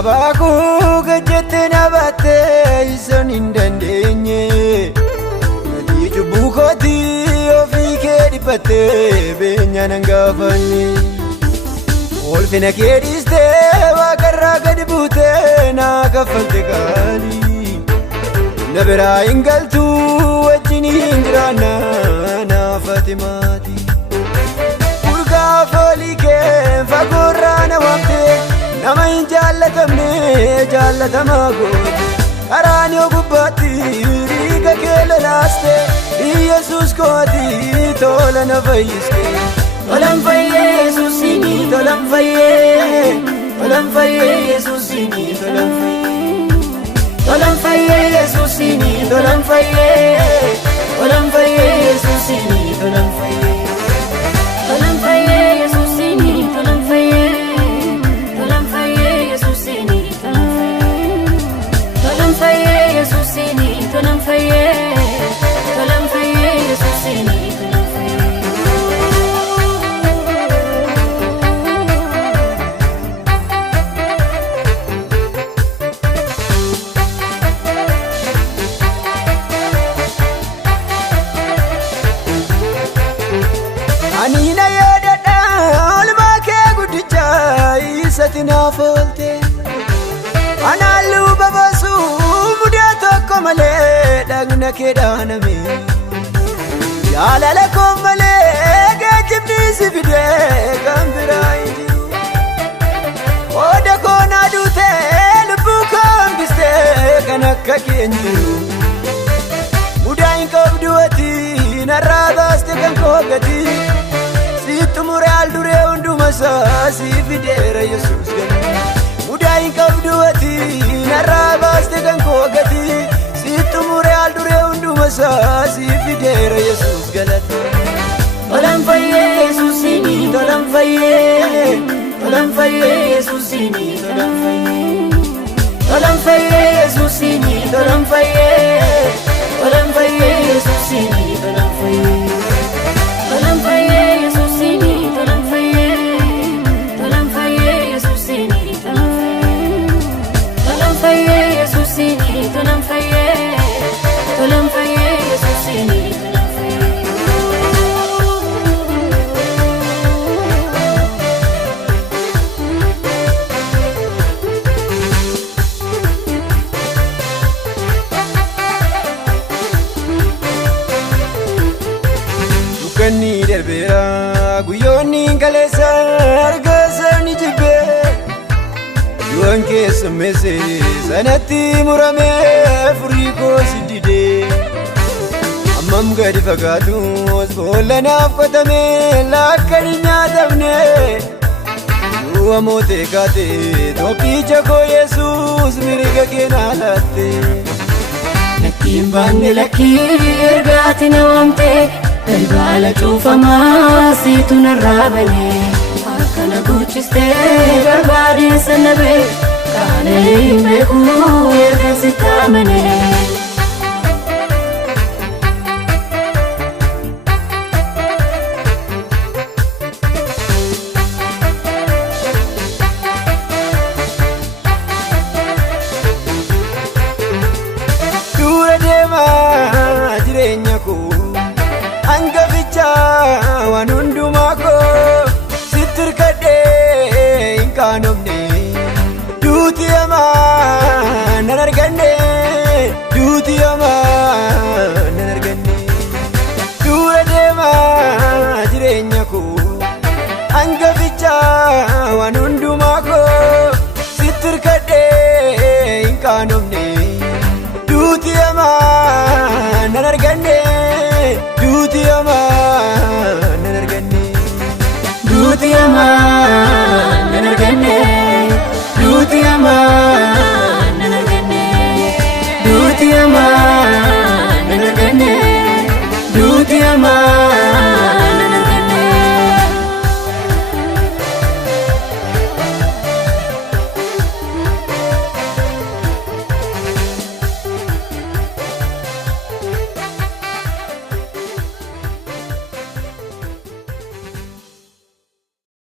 Abaku gajete nabate ison indandenye Mati chubukoti ofike dipate benya nangafani Olfina kediste wakarra gadibute na kafalte kali Nabira ingaltu wajini injirana na Fatimati Urga folike fagurana wamte Nama injallatamne jallatamagot Aranyo gubbati riga kele laste Yesus koti tola na fayyiske Tolam fayye Yesusini tolam fayye Tolam fayye Yesusini tolam fayye Tolam fayye Yesusini tolam fayye Tolam fayye Yesusini tolam fayye Tolam fayye Yesusini tolam fayye Tolam fayye Yesusini tolam fayye Yesusini tolam fayye Tolam fayye Yesusini tolam fayye Anina yedada olmake gudicha isatina folte Analu babasu mudato komale dagna kedaname Yalala komale gajibni sibide gambira injiru Oda kona dute lubuko ambiste kanakka kenjiru Mudain kabduati narabaste kankogati Situmure aldure undumasa sibidera Yesus gani Mudain kabduati narabaste kankogati Situmure aldure undumasa sibidera Yesus galata Tolam fayye Yesusini tolam fayye Tolam fayye Yesusini tolam fayye Tolam fayye Yesusini tolam fayye Tolam fayye Yesusini tolam fayye Tolam fayye Yesusini tolam fayye Tolam fayye Yesusini tolam fayye Tolam fayye Yesusini tolam fayye Tolam fayye Yesusini tolam fayye Dukanni darbera guyyoonni kaleessa argasani jibbe Yuan keessa mese sanatti murame furii koo siddide Ammam gadi fagaatus boolla naaf qotame lakkani nyaatamne Du'a mootee kaate tokkicha koo Yesuus mirga kee naa laatte Lakkiin baanne lakkii ergaati na waamte Dalbala cuufama siitu narraa banee Akkana guchistee barbaadinsa nabe Kaana hin beeku erga sitti amanee Dura deemaa jireenya koo Angaficha waan hundumaa koo sittirkadhee hin qaanofne Duuti hamaa nan arganne Duuti hamaa nan arganne Dura deemaa jireenya koo Angaficha waan hundumaa koo sittirkadhee hin qaanofne Duuti hamaa nan arganne Duuti hamaa nan arganne Duuti hamaa nan arganne Duuti hamaa nan arganne Duuti hamaa nan arganne Duuti hamaa